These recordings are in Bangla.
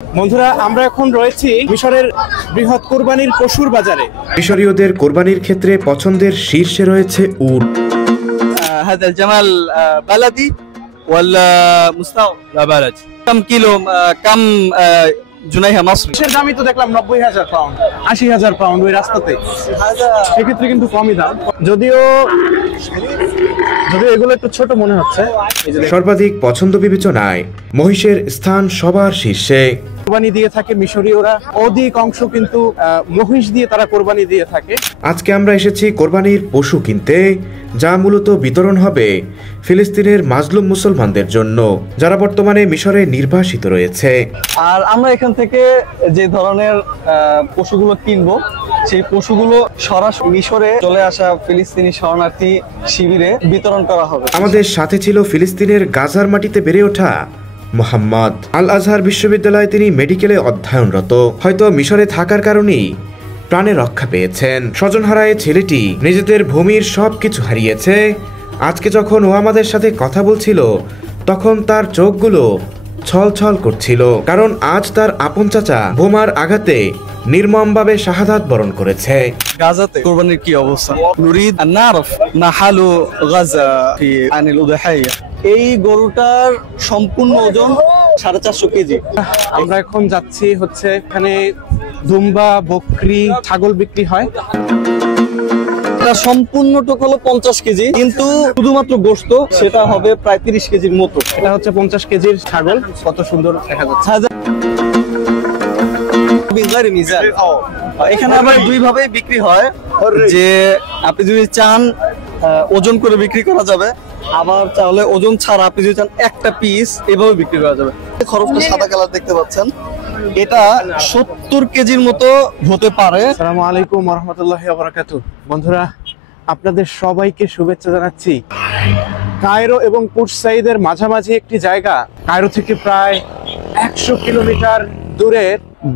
বন্ধুরা, আমরা এখন রয়েছি মিশরের বৃহৎ কোরবানির পশুর বাজারে। মিশরীয়দের কোরবানির ক্ষেত্রে পছন্দের শীর্ষে রয়েছে উট। هذا الجمال بلدي ولا مستورد؟ لا بلدي. كم كيلو كم جنيه مصري؟ এর দামই তো দেখলাম 90,000 পাউন্ড, 80,000 পাউন্ড ওই রাস্তাতে। সেক্ষেত্রে কিন্তু কমই দাম, যদিও এগুলো একটু ছোট মনে হচ্ছে। সর্বাধিক পছন্দ বিবেচনায় মহিষের স্থান সবার শীর্ষে। কোরবানি দিয়ে থাকে মিশরীয়রা, অধিক অংশ কিন্তু মহিষ দিয়ে তারা কোরবানি দিয়ে থাকে। আজকে আমরা এসেছি কোরবানির পশু কিনতে, যা মূলত বিতরণ হবে ফিলিস্তিনের মাজলুম মুসলমানদের জন্য, যারা বর্তমানে মিশরে নির্বাসিত রয়েছে। আর আমরা এখান থেকে যে ধরনের পশুগুলো কিনবো, সেই পশুগুলো সরাসরি মিশরে চলে আসা ফিলিস্তিনি শরণার্থী শিবিরে বিতরণ করা হবে। আমাদের সাথে ছিল ফিলিস্তিনের গাজার মাটিতে বেড়ে ওঠা মোহাম্মদ। আল আজহার বিশ্ববিদ্যালয়ে তিনি মেডিকেলে অধ্যয়নরত। হয়তো মিশরে থাকার কারণেই প্রাণে রক্ষা পেয়েছেন। স্বজনহারায় ছেলেটি নিজেদের ভূমির সবকিছু হারিয়েছে। আজকে যখন ও আমাদের সাথে কথা বলছিল, তখন তার চোখগুলো ছলছল করছিল, কারণ আজ তার আপন চাচা বোমার আঘাতে নির্মমভাবে শাহাদাত বরণ করেছে। গাজাতে কোরবানির কি অবস্থা? নুরিদ আন নারফ মা হালু গাজা ফি আনিল উদহাইয়া। এই গরুটার সম্পূর্ণ ওজন 450 কেজি। আমরা এখন যাচ্ছি হচ্ছে এখানে দুম্বা, বকরি, ছাগল বিক্রি হয়। সম্পূর্ণ টোক হলো 50 কেজি, কিন্তু শুধুমাত্র গোশত সেটা হবে প্রায় 30 কেজির মতো। এটা হচ্ছে 50 কেজির ছাগল, কত সুন্দর দেখা যাচ্ছে। এখানে আবার দুই ভাবে বিক্রি হয়, যে আপনি যদি চান ওজন করে বিক্রি করা যাবে, আবার তাহলে ওজন ছাড়া আপনি যদি চান একটা পিস এভাবে বিক্রি করা যাবে। খরচটা সাদা কালার দেখতে পাচ্ছেন, এটা 70 কেজির মতো হতে পারে। আসসালামু আলাইকুম ওয়া রাহমাতুল্লাহি ওয়া বারাকাতুহু। বন্ধুরা, আপনাদের সবাইকে শুভেচ্ছা জানাচ্ছি। কায়রো এবং পোর্ট সাইদের মাঝামাঝি একটি জায়গা, কায়রো থেকে প্রায় 100 কিলোমিটার দূরে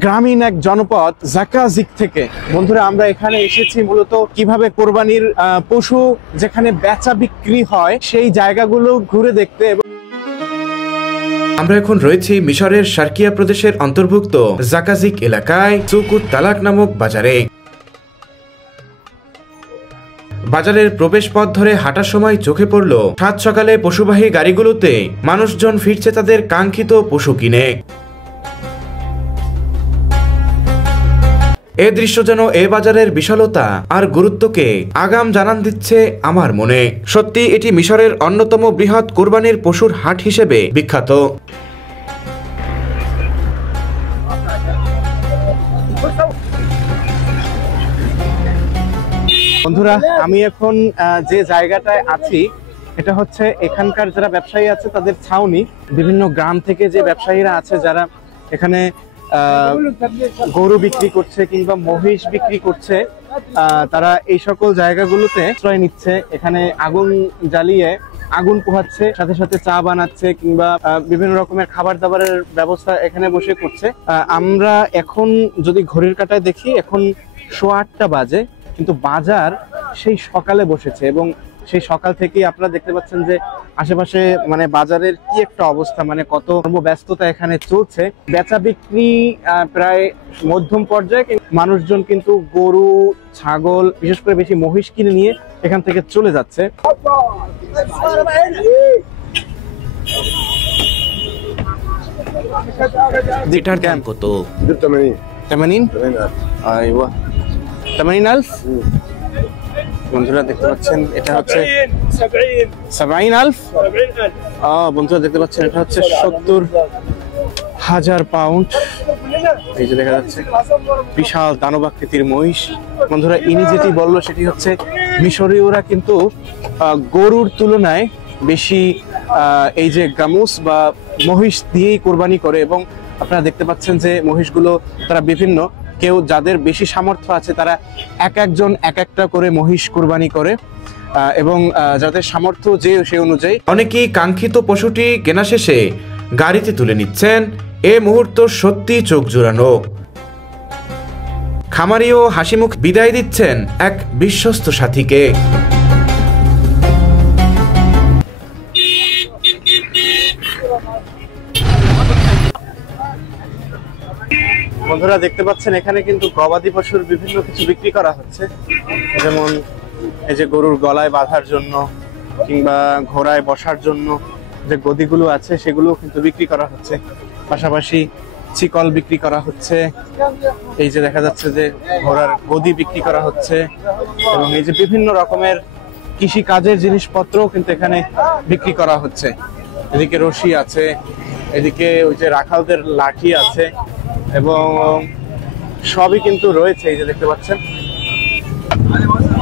গ্রামীণ এক জনপদ জাকাজিক থেকে। বন্ধুরা, আমরা এখানে এসেছি মূলত কিভাবে কোরবানির পশু যেখানে বেচা বিক্রি হয় সেই জায়গাগুলো ঘুরে দেখতে। আমরা এখন রয়েছি মিশরের শারকিয়া প্রদেশের অন্তর্ভুক্ত জাকাজিক এলাকায় চুকুত তালাক নামক বাজারে। বাজারের প্রবেশ পথ ধরে হাঁটার সময় চোখে পড়ল সাত সকালে পশুবাহী গাড়িগুলোতে মানুষজন ফিরছে তাদের কাঙ্ক্ষিত পশু কিনে। এ দৃশ্য যেন এ বাজারের বিশালতা আর গুরুত্বকে আগাম জানান দিচ্ছে আমার মনে। সত্যি এটি মিশরের অন্যতম বৃহৎ কোরবানির পশুর হাট হিসেবে বিখ্যাত। বন্ধুরা, আমি এখন যে জায়গাটায় আছি এটা হচ্ছে এখানকার যারা ব্যবসায়ী আছে তাদের ছাউনি। বিভিন্ন গ্রাম থেকে যে ব্যবসায়ীরা আছে যারা এখানে গরু বিক্রি করছে কিংবা মহিষ বিক্রি করছে, তারা এই সকল জায়গাগুলোতে আশ্রয় নিচ্ছে। এখানে আগুন জ্বালিয়ে আগুন পোহাচ্ছে, সাথে সাথে চা বানাচ্ছে কিংবা বিভিন্ন রকমের খাবার দাবারের ব্যবস্থা এখানে বসে করছে। আমরা এখন যদি ঘড়ির কাঁটায় দেখি, এখন 8:15 বাজে, কিন্তু বাজার সেই সকালে বসেছে এবং সেই সকাল থেকেই আপনারা দেখতে পাচ্ছেন যে আশেপাশে মানে বাজারের কি একটা অবস্থা, মানে কত ব্যস্ততা এখানে চলছে। বেচা বিক্রি প্রায় মধ্যম পর্যায়ে। মানুষজন কিন্তু গরু, ছাগল, বিশেষ করে বেশি মহিষ কিনে নিয়ে এখান থেকে চলে যাচ্ছে। এটার দাম কত? 80,000। বন্ধুরা দেখতে পাচ্ছেন এটা হচ্ছে 70,000। বন্ধুরা দেখতে পাচ্ছেন এটা হচ্ছে 70,000 পাউন্ড। এই যে দেখা যাচ্ছে বিশাল দানবাকৃতির মহিষ। বন্ধুরা, ইনি যেটি বললো সেটি হচ্ছে মিশরীয়রা কিন্তু গরুর তুলনায় বেশি এই যে গামুস বা মহিষ দিয়েই কোরবানি করে। এবং আপনারা দেখতে পাচ্ছেন যে মহিষগুলো তারা বিভিন্ন, কেউ যাদের বেশি সামর্থ্য আছে তারা একজন এক একটা করে মহিষ কুরবানি করে, এবং যাদের সামর্থ্য সে অনুযায়ী অনেকেই কাঙ্ক্ষিত পশুটি কেনা শেষে গাড়িতে তুলে নিচ্ছেন। এ মুহূর্ত সত্যি চোখ জোড়ানো। খামারিও হাসিমুখ বিদায় দিচ্ছেন এক বিশ্বস্ত সাথীকে। বন্ধুরা দেখতে পাচ্ছেন এখানে কিন্তু গবাদি পশুর বিভিন্ন কিছু বিক্রি করা হচ্ছে, যেমন এই যে গরুর গলায় বাঁধার জন্য কিংবা ঘোড়ায় বসার জন্য যে গদিগুলো আছে সেগুলো কিন্তু বিক্রি করা হচ্ছে। পাশাপাশি চিকল বিক্রি করা হচ্ছে, এই যে দেখা যাচ্ছে যে ঘোড়ার গদি বিক্রি করা হচ্ছে, এবং এই যে বিভিন্ন রকমের কৃষি কাজের জিনিসপত্র কিন্তু এখানে বিক্রি করা হচ্ছে। এদিকে রশি আছে, এদিকে ওই যে রাখালদের লাঠি আছে, এবং সবই কিন্তু রয়েছে। এই যে দেখতে পাচ্ছেন,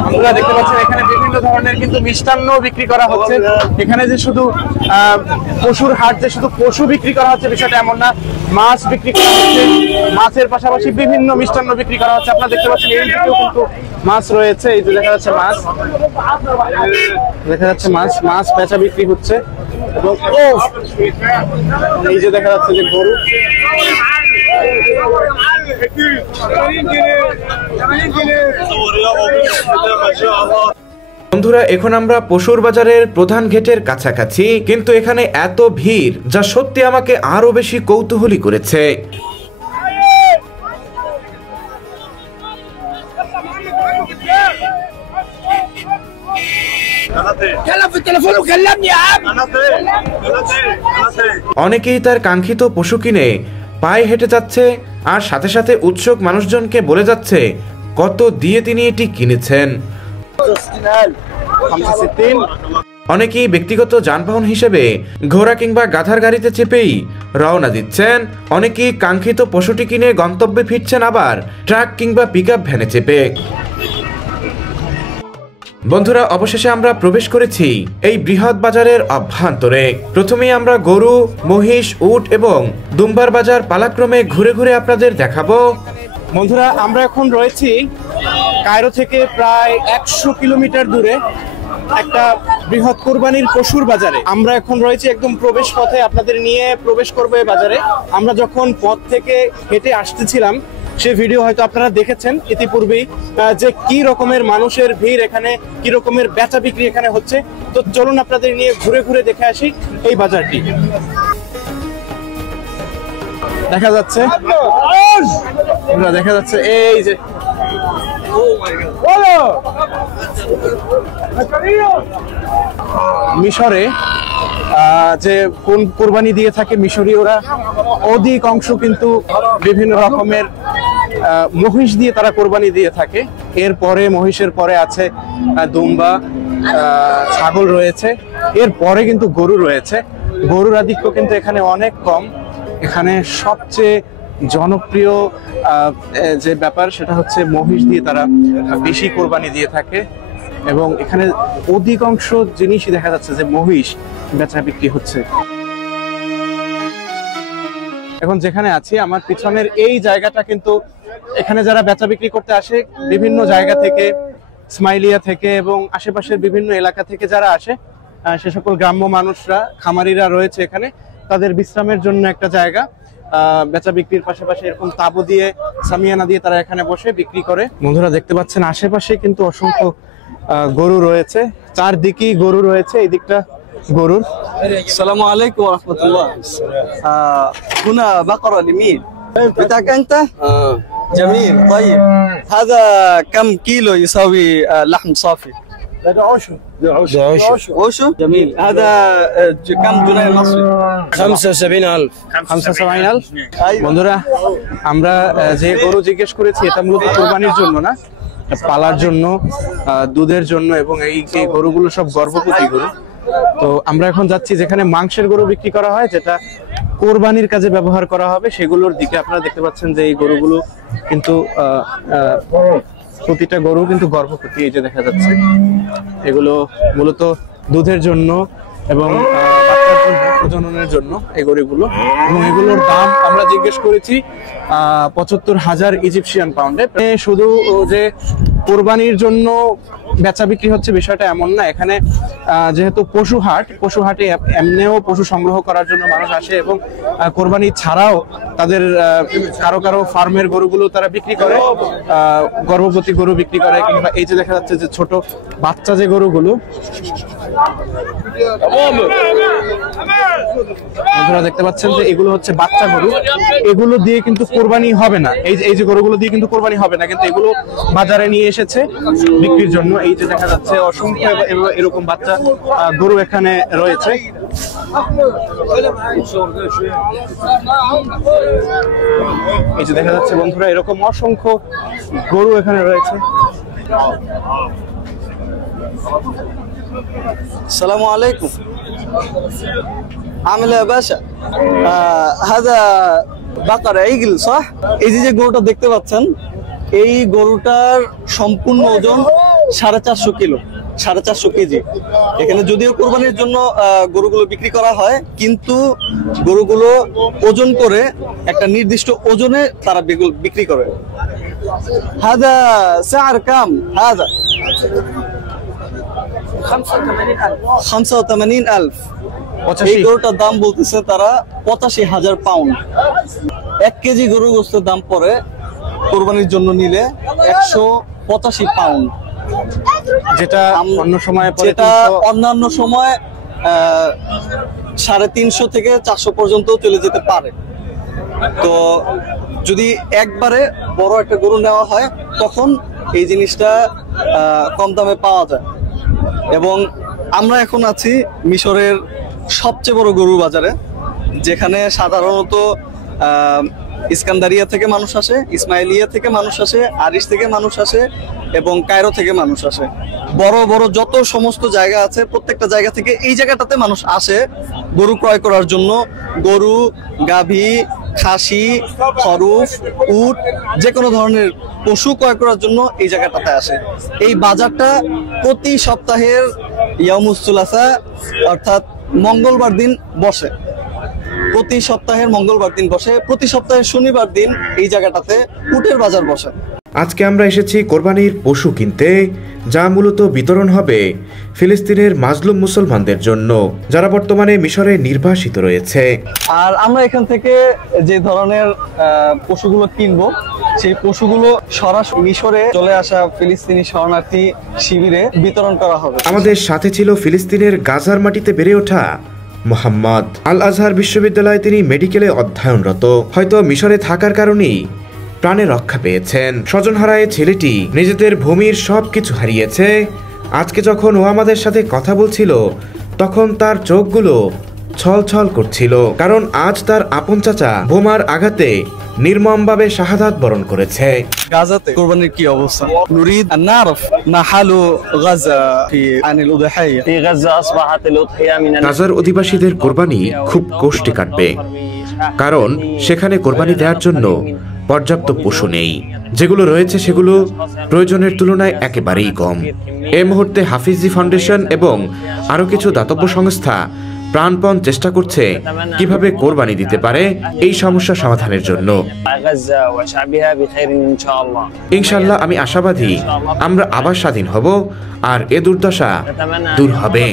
আপনারা দেখতে পাচ্ছেন এখানে বিভিন্ন ধরনের কিন্তু মিষ্টান্ন বিক্রি করা হচ্ছে। এখানে যে শুধু পশুর হাট, যে শুধু পশু বিক্রি করা হচ্ছে বিষয়টা এমন না, মাছ বিক্রি করা হচ্ছে, মাছের পাশাপাশি বিভিন্ন মিষ্টান্ন বিক্রি করা হচ্ছে। আপনারা দেখতে পাচ্ছেন এই দিকেও কিন্তু মাছ রয়েছে, এই যে দেখা যাচ্ছে মাছ, মাছ বেচা বিক্রি হচ্ছে, এবং এই যে দেখা যাচ্ছে যে গরু। বন্ধুরা, এখন আমরা পশুর বাজারের প্রধান গেটের কাছাকাছি, কিন্তু এখানে এত ভিড় যা সত্যি আমাকে আরো বেশি কৌতূহলী করেছে। অনেকেই তার কাঙ্ক্ষিত পশু কিনে পায়ে হেঁটে যাচ্ছে, আর সাথে সাথে উৎসুক মানুষজনকে বলে যাচ্ছে কত দিয়ে তিনি এটি কিনেছেন। অনেকেই ব্যক্তিগত যানবাহন হিসেবে ঘোড়া কিংবা গাধার গাড়িতে চেপেই রওনা দিচ্ছেন, অনেকেই কাঙ্ক্ষিত পশুটি কিনে গন্তব্যে ফিরছেন, আবার ট্রাক কিংবা পিকআপ ভ্যানে চেপে। বন্ধুরা, অবশেষে আমরা প্রবেশ করেছি এই বৃহৎ বাজারের অভ্যন্তরে। প্রথমেই আমরা গরু, মহিষ, উট এবং দুম্বার বাজার পালাক্রমে ঘুরে ঘুরে আপনাদের দেখাবো। বন্ধুরা, আমরা এখন রয়েছি কায়রো থেকে প্রায় 100 কিলোমিটার দূরে একটা বৃহৎ কোরবানির পশুর বাজারে। আমরা এখন রয়েছি একদম প্রবেশ পথে, আপনাদের নিয়ে প্রবেশ করবো এই বাজারে। আমরা যখন পথ থেকে হেঁটে আসতেছিলাম সে ভিডিও হয়তো আপনারা দেখেছেন ইতিপূর্বেই, যে কি রকমের মানুষের ভিড় এখানে, কি রকমের বেচা বিক্রি এখানে হচ্ছে। তো চলুন আপনাদের নিয়ে ঘুরে ঘুরে দেখে আসি এই বাজারটি। দেখা যাচ্ছে এই যে মিশরে যে কোন কোরবানি দিয়ে থাকে মিশরীয়রা, অধিক অংশ কিন্তু বিভিন্ন রকমের মহিষ দিয়ে তারা কোরবানি দিয়ে থাকে। এরপরে মহিষের পরে আছে দুম্বা, ছাগল রয়েছে, এরপরে কিন্তু গরু রয়েছে। গরুর আধিক্য কিন্তু এখানে অনেক কম। এখানে সবচেয়ে জনপ্রিয় যে ব্যাপার সেটা হচ্ছে মহিষ দিয়ে তারা বেশি কোরবানি দিয়ে থাকে, এবং এখানে অধিকাংশ জিনিসই দেখা যাচ্ছে যে মহিষ বেচা বিক্রি হচ্ছে। এখন যেখানে আছি আমার পিছনের এই জায়গাটা কিন্তু এখানে যারা বেচা বিক্রি করতে আসে বিভিন্ন জায়গা থেকে, ইসমাইলিয়া থেকে এবং আশেপাশের বিভিন্ন এলাকা থেকে যারা আসে, সে সকল গ্রাম্য মানুষরা, খামারিরা রয়েছে এখানে, তাদের বিশ্রামের জন্য একটা জায়গা। বেচা বিক্রির পাশাপাশি এরকম তাবু দিয়ে, সামিয়ানা দিয়ে তারা এখানে বসে বিক্রি করে। বন্ধুরা দেখতে পাচ্ছেন আশেপাশে কিন্তু অসংখ্য গরু রয়েছে, চারদিকেই গরু রয়েছে। এই দিকটা গরুর। আসসালামু আলাইকুম ওয়া রাহমাতুল্লাহ। هنا بقرة لمين؟ بتاعك أنت؟ جميل. طيب هذا كم كيلو يساوي لحم صافي؟ هذا عشر. عشو؟ جميل. هذا كم جنيه مصري؟ 75,000. 75,000। বন্ধুরা, আমরা যে গরু জিজ্ঞেস করেছি এটা মূলত কোরবানির জন্য না, পালার জন্য, দুধের জন্য, এবং এই যে গরুগুলো সব গর্ভবতী গরু। তো আমরা এখন যাচ্ছি যেখানে মাংসের গরু বিক্রি করা হয়, যেটা কোরবানির কাজে ব্যবহার করা হবে, সেগুলোর দিকে। আপনারা দেখতে পাচ্ছেন যে এই গরুগুলো কিন্তু প্রতিটা গরু কিন্তু গর্ভবতী, এই যে দেখা যাচ্ছে। এগুলো মূলত দুধের জন্য এবং বাচ্চার জন্য, প্রজননের জন্য এই গরুগুলো। এবং এগুলোর দাম আমরা জিজ্ঞেস করেছি 75,000 ইজিপশিয়ান পাউন্ডে। শুধু যে কোরবানির জন্য বেচা বিক্রি হচ্ছে বিষয়টা এমন না, এখানে যেহেতু পশু হাটে এমনিও পশু সংগ্রহ করার জন্য মানুষ আসে, এবং কোরবানি ছাড়াও তাদের কারো ফার্মের গরুগুলো তারা বিক্রি করে, গর্ভবতী গরু বিক্রি করে, কিংবা এই যে দেখা যাচ্ছে যে ছোট বাচ্চা যে গরুগুলো আপনারা দেখতে পাচ্ছেন যে এগুলো হচ্ছে বাচ্চা গরু, এগুলো দিয়ে কিন্তু কোরবানি হবে না। এই যে গরুগুলো দিয়ে কিন্তু কোরবানি হবে না, কিন্তু এগুলো বাজারে নিয়ে এসেছে বিক্রির জন্য। এই যে দেখা যাচ্ছে অসংখ্য এরকম বাচ্চা গরু এখানে রয়েছে। এই যে দেখা যাচ্ছে বন্ধুরা, এরকম অসংখ্য গরু এখানে রয়েছে। السلام عليكم. عامل ايه يا باشا؟ هذا بقر عجل صح؟ এই যে গরুটা দেখতে পাচ্ছেন, এই গরুটার সম্পূর্ণ ওজন 450 কিলো, 450 কেজি। এখানে যদিও কোরবানির জন্য গরুগুলো বিক্রি করা হয়, কিন্তু গরুগুলো ওজন করে একটা নির্দিষ্ট ওজনে তারা বিক্রি করে। هذا سعر كم؟ هذا 85,000। এই গরুটার দাম বলতেছে তারা 85,000 পাউন্ড। 1 কেজি গরু গোস্তের দাম পড়ে কোরবানির জন্য নিলে 185 পাউন্ড, যেটা অন্য সময় অন্যান্য সময় 350 থেকে 400 পর্যন্ত চলে যেতে পারে। তো যদি একবারে বড় একটা গরু নেওয়া হয় তখন এই জিনিসটা কম দামে পাওয়া যায়। এবং আমরা এখন আছি মিশরের সবচেয়ে বড় গরুর বাজারে, যেখানে সাধারণত ইস্কান্দারিয়া থেকে মানুষ আসে, ইসমাইলিয়া থেকে মানুষ আসে, আরিশ থেকে মানুষ আসে এবং কায়রো থেকে মানুষ আসে। বড় বড় যত সমস্ত জায়গা আছে প্রত্যেকটা জায়গা থেকে এই জায়গাটাতে মানুষ আসে গরু ক্রয় করার জন্য। গরু, গাভী, খাসি, খরুফ, উট, যে কোনো ধরনের পশু ক্রয় করার জন্য এই জায়গাটাতে আসে। এই বাজারটা প্রতি সপ্তাহের ইয়াউমুস সুলাসা অর্থাৎ মঙ্গলবার দিন বসে। প্রতি সপ্তাহের মঙ্গলবার দিন বসে, প্রতি সপ্তাহের শনিবার দিন এই জায়গাটাতে উটের বাজার বসে। আজকে আমরা এসেছি কোরবানির পশু কিনতে, যা মূলত বিতরণ হবে ফিলিস্তিনের মাজলুম মুসলমানদের জন্য, যারা বর্তমানে মিশরে নির্বাসিত রয়েছে। আর আমরা এখান থেকে যে ধরনের পশুগুলো কিনবো, সেই পশুগুলো সরাসরি মিশরে চলে আসা ফিলিস্তিনি শরণার্থী শিবিরে বিতরণ করা হবে। আমাদের সাথে ছিল ফিলিস্তিনের গাজার মাটিতে বেড়ে ওঠা মোহাম্মদ। আল আজহার বিশ্ববিদ্যালয়ে তিনি মেডিকেলে অধ্যয়নরত। হয়তো মিশরে থাকার কারণেই প্রাণে রক্ষা পেয়েছেন। স্বজন হারায় ছেলেটি নিজেদের ভূমির সবকিছু হারিয়েছে। আজকে যখন ও আমাদের সাথে কথা বলছিল তখন তার চোখগুলো ছলছল করছিল, কারণ আজ তার আপন চাচা বোমার আঘাতে নির্মমভাবে শাহাদাত বরণ করেছে। গাজাতে কোরবানির কি অবস্থা? নুরিদ আন নারফ মা হালু গাজা ফি আনিল উদহিয়া। في غزة أصبحت الأضحية من গাজার অধিবাসীদের কোরবানি খুব কষ্টে কাটবে, কারণ সেখানে কোরবানি দেওয়ার জন্য পর্যাপ্ত পশু নেই। যেগুলো রয়েছে সেগুলো প্রয়োজনের তুলনায় একেবারেই কম। এই মুহূর্তে হাফিজি ফাউন্ডেশন এবং আরও কিছু দাতব্য সংস্থা প্রাণপণ চেষ্টা করছে কিভাবে কোরবানি দিতে পারে এই সমস্যা সমাধানের জন্য। غزة وشعبها بخير إن شاء الله। ইনশাআল্লাহ আমি আশাবাদী আমরা আবার স্বাধীন হব আর এ দুর্দশা দূর হবে।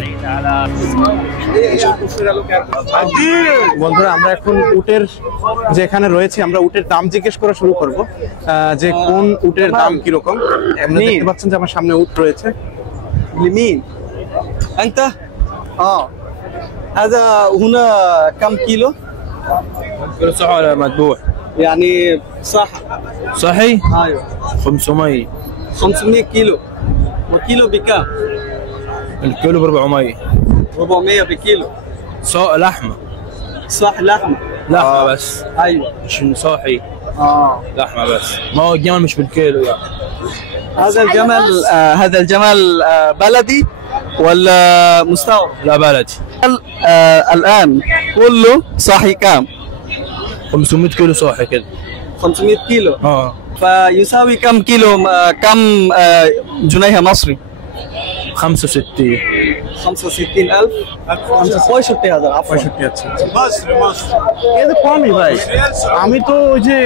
বন্ধুরা, আমরা এখন উটের যে এখানে রয়েছে, আমরা উটের দাম জিজ্ঞেস করা শুরু করব, যে কোন উটের দাম কিরকম। আমরা দেখতে পাচ্ছেন যে আমার সামনে উট রয়েছে। لمين انت؟ هذا هنا كم كيلو؟ كيلو صح ولا مذبوح؟ يعني صح. صحي؟ ايوه 500. 500 كيلو. وكيلو بكام؟ الكيلو ب 400. 400 بكيلو. صاع لحمة. صح لحمة. لحمة بس. ايوه مش صاحي. لحمة بس. ما هو الجمل مش بالكيلو يعني. هذا الجمل هذا الجمل بلدي ولا مستورد؟ لا بلدي. الآن كله صاحي كام؟ 500 كيلو صاحي كده. 500 كيلو. فيساوي كم كيلو كم جنيه مصري؟ 65 65,000 65,000 عفوا 65। আচ্ছা এই তো কমই ভাই। আমি তো ওই যে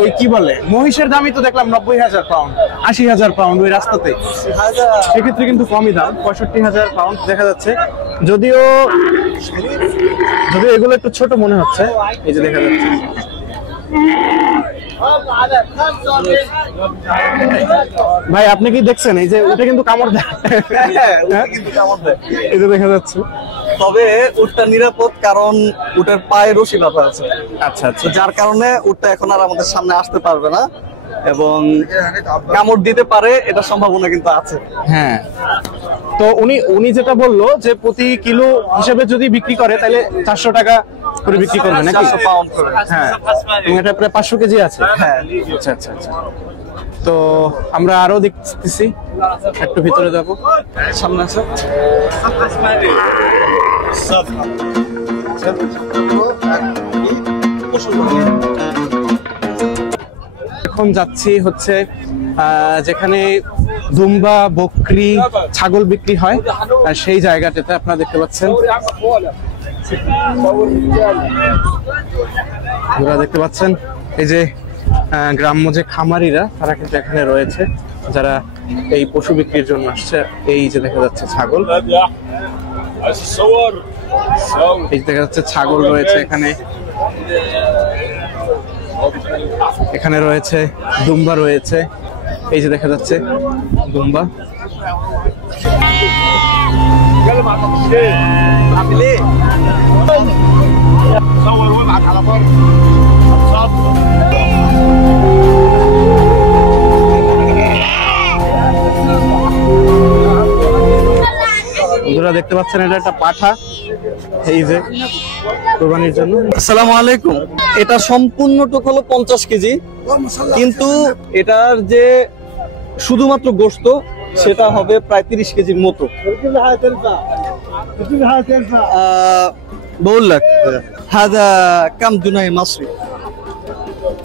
ওই কি বলে মহিষের দামই তো দেখলাম 90,000 পাউন্ড, 80,000 পাউন্ড ওই রাস্তাতে। সেক্ষেত্রে কিন্তু কমই দাম, 65,000 পাউন্ড দেখা যাচ্ছে। যদিও এগুলো একটু ছোট মনে হচ্ছে, এই যে দেখা যাচ্ছে। ভাই আপনি কি দেখছেন এই যে ওটা কিন্তু কামড় দেয়? কিন্তু কামড় দেয়। এই যে দেখা যাচ্ছে। তবে উটটা নিরাপদ, কারণ উটের পায়ে রশি বাঁধা আছে। আচ্ছা আচ্ছা। তো যার কারণে উটটা এখন আর আমাদের সামনে আসতে পারবে না এবং কামড় দিতে পারে, এটা সম্ভাবনা কিন্তু আছে। হ্যাঁ, তো উনি যেটা বললো যে প্রতি কিলো হিসেবে যদি বিক্রি করে তাহলে 400 টাকা করে বিক্রি করবে নাকি? 400 পাউন্ড করে। হ্যাঁ, এবং এটা প্রায় 500 কেজি আছে। হ্যাঁ। আচ্ছা আচ্ছা আচ্ছা। তো আমরা আরো দেখতেছি, একটু ভিতরে যাবো। সামনে আছে। এখন যাচ্ছি হচ্ছে যেখানে দুম্বা, বকরি, ছাগল বিক্রি হয়, আর সেই জায়গাটাতে আপনারা দেখতে পাচ্ছেন। আপনারা দেখতে পাচ্ছেন এই যে গ্রাম্য যে খামারিরা, তারা কিন্তু এখানে রয়েছে, যারা এই পশু বিক্রির জন্য আসছে। এই যে দেখা যাচ্ছে ছাগল, এই দেখা যাচ্ছে ছাগল রয়েছে এখানে, এখানে রয়েছে দুম্বা রয়েছে, এই যে দেখা যাচ্ছে দুম্বা। বন্ধুরা দেখতে পাচ্ছেন এটা একটা পাঠা, এই যে কোরবানির জন্য। আসসালামু আলাইকুম। এটা সম্পূর্ণটুক হলো 50 কেজি, কিন্তু এটার যে শুধুমাত্র গোশত সেটা হবে প্রায় 30 কেজির মতো। بقول لك هذا كم جنيه مصري؟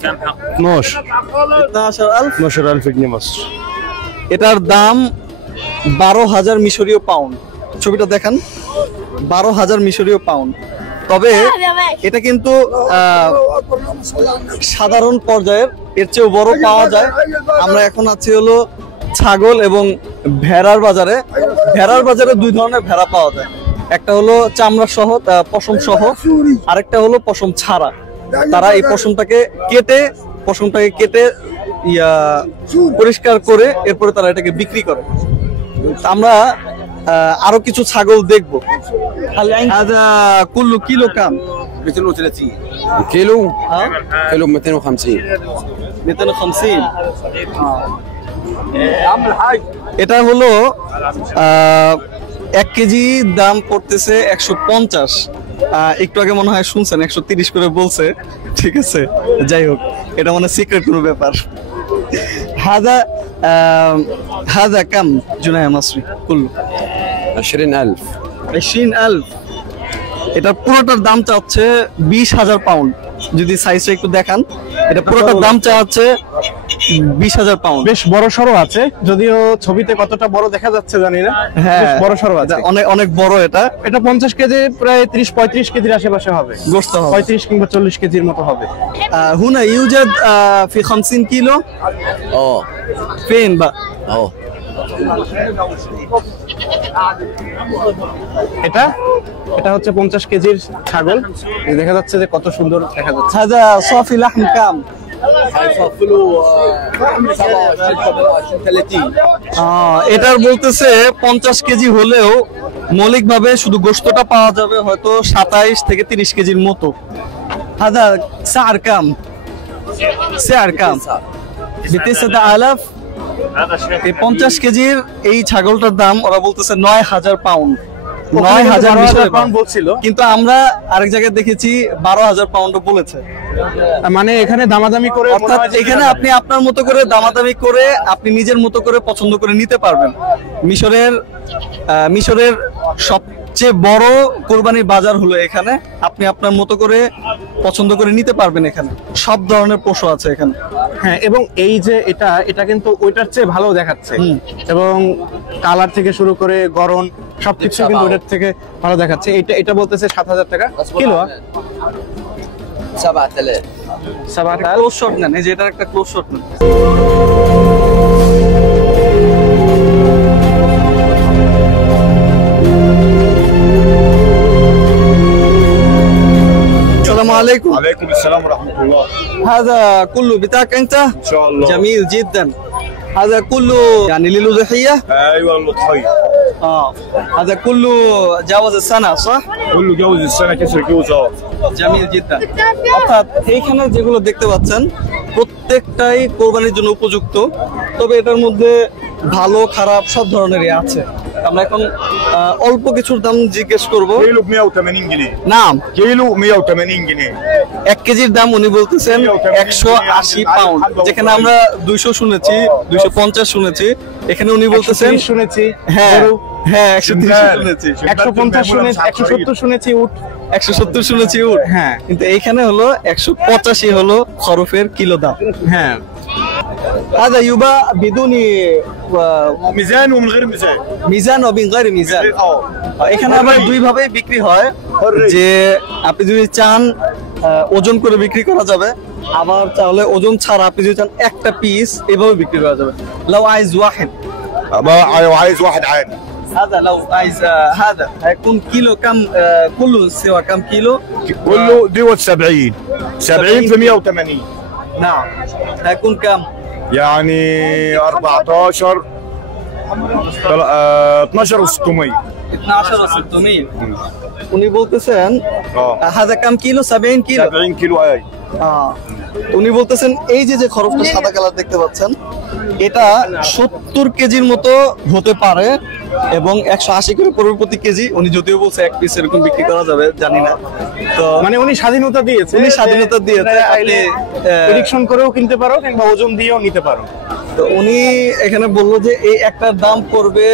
كم حق؟ 12,000 12,000 جنيه مصر. এটার দাম 12,000 মিশরীয় পাউন্ড। ছবিটা দেখেন, 12,000 মিশরীয় পাউন্ড। তবে এটা কিন্তু সাধারণ পর্যায়ের, এর চেয়েও বড় পাওয়া যায়। আমরা এখন আছি হলো ছাগল এবং ভেড়ার বাজারে। ভেড়ার বাজারে দুই ধরনের ভেড়া পাওয়া যায়, একটা হলো চামড়া সহ, পশম সহ, আরেকটা হলো পশম ছাড়া। তারা এই পশমটাকে কেটে পরিষ্কার করে এরপরে তারা এটাকে বিক্রি করে। আমরা আরো কিছু ছাগল দেখবো। কুল্লু কিলো কাম 230 كيلو হ্যাঁ كيلو 250. 250। এটা হলো 1 কেজি দাম পড়তেছে 150। একটু আগে মনে হয় শুনছেন 130 করে বলছে, ঠিক আছে, যাই হোক, এটা মানে সিক্রেট কোনো ব্যাপার। هذا كم جنيه مصري كله؟ 20,000. 20,000। এটা পুরোটার দাম চাচ্ছে 20,000 পাউন্ড। যদি সাইজটা একটু দেখান, এটা পুরোটার দাম চাচ্ছে 20,000 পাউন্ড। বেশ বড় সড়ো আছে, যদিও ছবিতে কতটা বড় দেখা যাচ্ছে জানি না। হ্যাঁ, বেশ বড় সড়ো আছে, অনেক অনেক বড়। এটা এটা 50 কেজি, প্রায় 30-35 কেজির আশেপাশে হবে গোশত হবে। 35 কিংবা 40 কেজির মতো হবে। هنا يوجد في 50 كيلو اه فين بقى؟ اهو. এটা এটা হচ্ছে 50 কেজির ছাগল, এই দেখা যাচ্ছে যে কত সুন্দর দেখা যাচ্ছে। هذا صافي لحم كام؟ هيفضلوا 27 30. এটার বলতেছে 50 কেজি হলেও মৌলিকভাবে শুধু গোশতটা পাওয়া যাবে হয়তো 27 থেকে 30 কেজির মতো। هذا سعر كام؟ سعر كام؟ ب 9,000। এই 50 কেজির এই ছাগলটার দাম ওরা বলতেছে 9,000 পাউন্ড। 9,000 মিশরের পাউন্ড বলছিল, কিন্তু আমরা আরেক জায়গায় দেখেছি 12,000 পাউন্ড বলেছে। মানে এখানে দামাদামি করে অর্থাৎ এখানে আপনি আপনার মতো করে দামাদামি করে আপনি নিজের মতো করে পছন্দ করে নিতে পারবেন। মিশরের সবচেয়ে বড় কোরবানির বাজার হলো এখানে। আপনি আপনার মতো করে পছন্দ করে নিতে পারবেন, এখানে সব ধরনের পশু আছে এখানে। হ্যাঁ, এবং এই যে এটা কিন্তু ওইটার চেয়ে ভালো দেখাচ্ছে, এবং কালার থেকে শুরু করে গড়ন সবকিছু কিন্তু ওইটার থেকে ভালো দেখাচ্ছে। এটা বলতেছে 7,000 টাকা কিলো। 7,000. 7,000। ক্লোজ শট নেন, এই যে এটার একটা ক্লোজ শট নেন। আসসালামু عليكم. عليكم السلام ورحمة الله. هذا كله بتاعك انت؟ إن شاء الله. جميل جدا. هذا كله يعني للأضحية؟ أيوة الأضحية. هذا كله جاوز السنة صح؟ كله جوز السنة كسر جوز জামিল জিদ্দা। অর্থাৎ এইখানে যেগুলো দেখতে পাচ্ছেন প্রত্যেকটাই কোরবানির জন্য উপযুক্ত, তবে এটার মধ্যে ভালো খারাপ সব ধরনেরই আছে। আমরা এখন অল্প কিছুর দাম জিজ্ঞেস করব। كيلو ب 180 جنيه. নাম كيلو 180 جنيه. 1 কেজির দাম উনি বলতেছেন 180 পাউন্ড, যেখানে আমরা 200 শুনেছি, 250 শুনেছি, এখানে উনি বলতেছেন 130 শুনেছি, হ্যাঁ গরু হ্যাঁ 130 শুনেছি, 150 শুনেছি, 170 শুনেছি উট, 170 শুনেছি উট, হ্যাঁ কিন্তু এইখানে হলো 185 হলো খরফের কিলো দাম। হ্যাঁ। هذا يباع بدون ميزان ومن غير ميزان. মিজান ও বিন গায়রি মিজান। এখানে আবার দুই ভাবে বিক্রি হয়, যে আপনি যদি চান ওজন করে বিক্রি করা যাবে, আবার তাহলে ওজন ছাড়া আপনি যদি চান একটা পিস এভাবে বিক্রি করা যাবে। لو عايز واحد عايز واحد عادي. هذا لو عايز هذا هيكون كيلو كم كله سوا كم كيلو؟ كله دوت 70 70 في 180 نعم هيكون كم؟ يعني 14 12 و600. 12 و600 উনি বলতেছেন هذا كم كيلو؟ 70 كيلو 70 كيلو اي. উনি বলতেছেন এই যে খরফটা সাদা কালার দেখতে পাচ্ছেন, এটা 70 কেজির মতো হতে পারে এবং 180 করে পড়বে প্রতি কেজি। উনি যদিও বলছে এক পিস এরকম বিক্রি করা যাবে, জানি না। তো মানে উনি স্বাধীনতা দিয়েছে, উনি স্বাধীনতা দিয়েছে, আপনি প্রেডিকশন করেও কিনতে পারো কিংবা ওজন দিয়েও নিতে পারো। তো উনি এখানে বললো যে এই একটার দাম পড়বে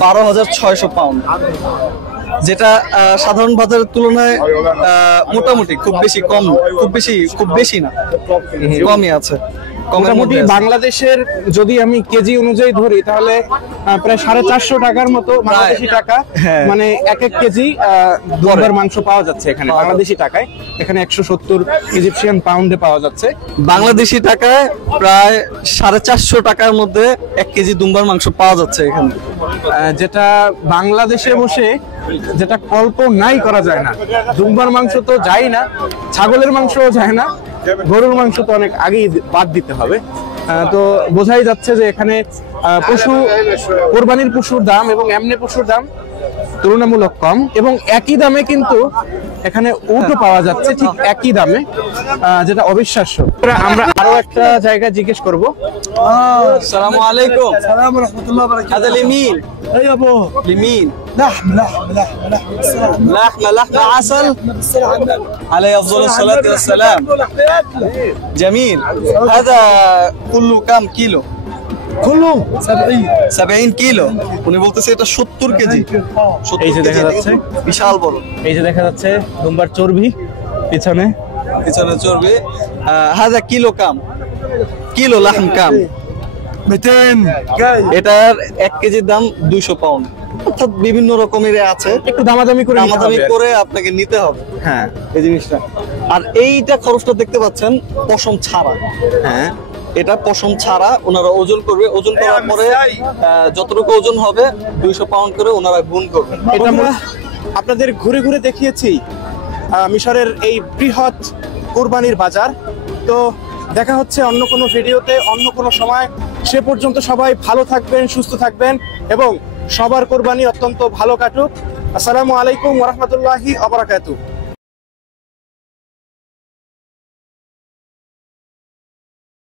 12,600 পাউন্ড, যেটা সাধারণ বাজারের তুলনায় মোটামুটি খুব বেশি কম, খুব বেশি না, কমই আছে। মোটামুটি বাংলাদেশের যদি আমি কেজি অনুযায়ী ধরি তাহলে প্রায় 450 টাকার মতো বাংলাদেশি টাকা, মানে এক কেজি দুবার মাংস পাওয়া যাচ্ছে এখানে বাংলাদেশি টাকায়। এখানে 170 ইজিপশিয়ান পাউন্ডে পাওয়া যাচ্ছে। বাংলাদেশি টাকায় প্রায় 450 টাকার মধ্যে 1 কেজি দুম্বার মাংস পাওয়া যাচ্ছে এখানে, যেটা বাংলাদেশে বসে যেটা কল্পনাই করা যায় না। দুম্বার মাংস তো যায় না, ছাগলের মাংসও যায় না, গরুর মাংস তো অনেক আগেই বাদ দিতে হবে। তো বোঝাই যাচ্ছে যে এখানে পশু, কোরবানির পশুর দাম এবং এমনি পশুর দাম তুলনামূলক কম, এবং একই দামে কিন্তু এখানে উটও পাওয়া যাচ্ছে ঠিক একই দামে, যেটা অবিশ্বাস্য। আমরা আরো একটা জায়গা জিজ্ঞেস করবো। আসসালামু আলাইকুম। السلام ورحمة الله وبركاته. هذا اليمين اي يا ابو اليمين لحم لحمة عسل بالصلاة على النبي. عليه أفضل الصلاة والسلام. جميل. هذا كله كم كيلو؟ كله 70 70 কিলো। উনি বলতেছে এটা 70 কেজি। এই যে দেখা যাচ্ছে বিশাল বড়, এই যে দেখা যাচ্ছে দুম্বার চর্বি পিছনে চর্বি। هذا কিলো কাম, কিলো লাহম কাম 200 এটার 1 কেজির দাম 200 পাউন্ড। অর্থাৎ বিভিন্ন রকমের আছে, একটু দামাদামি করে নিতে দামাদামি হবে। করে আপনাকে নিতে হবে হ্যাঁ এই জিনিসটা। আর এইটা খরচটা দেখতে পাচ্ছেন পশম ছাড়া, হ্যাঁ এটা পশম ছাড়া ওনারা ওজন করবে, ওজন করার পরে যতটুকু ওজন হবে 200 পাউন্ড করে ওনারা গুণ করবে। এটা আপনাদের ঘুরে ঘুরে দেখিয়েছি মিশরের এই বৃহৎ কুরবানির বাজার। তো দেখা হচ্ছে অন্য কোনো ভিডিওতে অন্য কোনো সময়। সে পর্যন্ত সবাই ভালো থাকবেন, সুস্থ থাকবেন এবং সবার কোরবানি অত্যন্ত ভালো কাটুক। আসসালামু আলাইকুম ওয়া রাহমাতুল্লাহি ওয়া বারাকাতুহু।